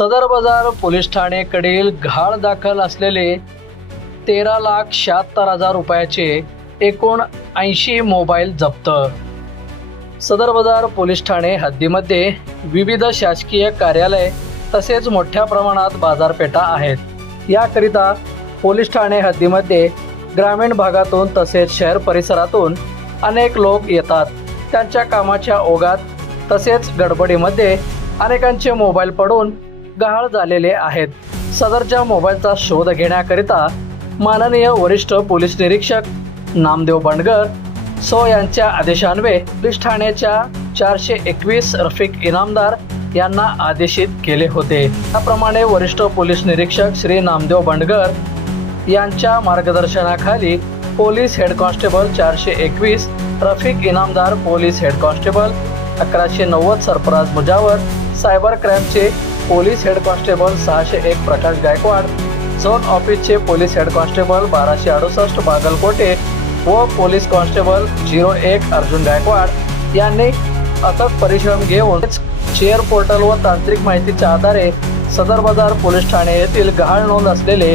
सदर बाजार पोलीस ठाणेकडील गहाळ दाखल असलेले 13,76,000 रुपयाचे एकूण 80 मोबाईल जप्त। सदर बाजार पोलीस ठाणे हद्दीमध्ये विविध शासकीय कार्यालय तसेच मोठ्या प्रमाणात बाजारपेठा आहेत। याकरिता पोलीस ठाणे हद्दीमध्ये ग्रामीण भागातून तसेच शहर परिसरातून अनेक लोक येतात। त्यांच्या कामाच्या ओघात तसेच गडबडीमध्ये अनेकांचे मोबाईल पडून गहाळ झालेले आहेत। सदरच्या मोबाईलचा शोध घेण्याकरिता माननीय वरिष्ठ पोलीस निरीक्षक नामदेव बंडगर सो यांच्या आदेशान्वये पोलीस ठाण्याच्या 421 रफिक इनामदार यांना आदेशित केले होते। त्याप्रमाणे वरिष्ठ पोलीस निरीक्षक श्री नामदेव बंडगर यांच्या मार्गदर्शनाखाली police head constable 421 Rafiq Inamdar, police head constable 1190 Sarfaraz Mujawar, cyber क्राईमचे पोलीस हेड कॉन्स्टेबल 601 प्रकाश गायकवाड, झोन ऑफिसचे पोलीस हेड कॉन्स्टेबल 1268 बागलकोटे व पोलीस कॉन्स्टेबल 01 अर्जुन गायकवाड यांनी अथक परिश्रम घेऊन चेअर पोर्टल व तांत्रिक माहितीच्या आधारे सदर बाजार पोलीस ठाणे येथील गहाळ नोंद असलेले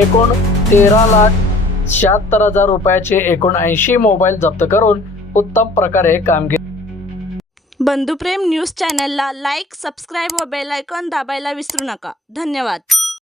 एकूण 13,76,000 रुपयाचे एकूण 80 मोबाईल जप्त करून उत्तम प्रकारे कामगिरी। बंधुप्रेम न्यूज चॅनलला लाईक, सबस्क्राईब व बेल आयकॉन दाबायला विसरू नका। धन्यवाद।